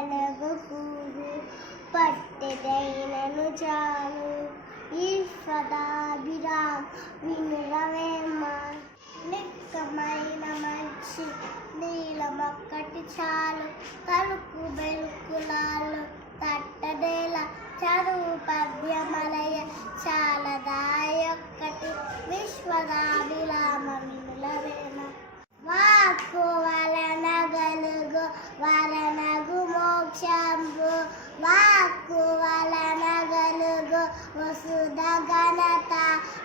మనగు కూరు పట్టెదైనను చాలు ఈశ్వరాభిరామ వినురవేమ నిక్కమైన మంచి నీలమొక్కటి చాలు తలుపు బెలుకులాలు తట్టడేల చదువు పద్యమలయ చాలదాయొక్కటి విశ్వదాభిరామ వినురవేమ వాక్కు వలన గలుగు వలనగు మోక్షంబు వాక్కు వలన గలుగు వసుధ ఘనత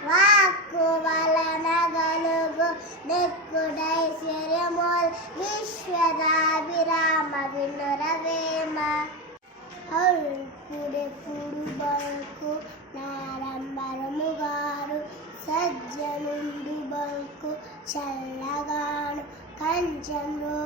వాక్కు వలన గలుగు నెక్కుడైశ్వర్యముల్ విశ్వదాభిరామ వినురవేమ అల్పుడెప్పుడు బల్కు నారంబరము గారు సజ్జనుండు బల్కు చల్లగాను కంచంలో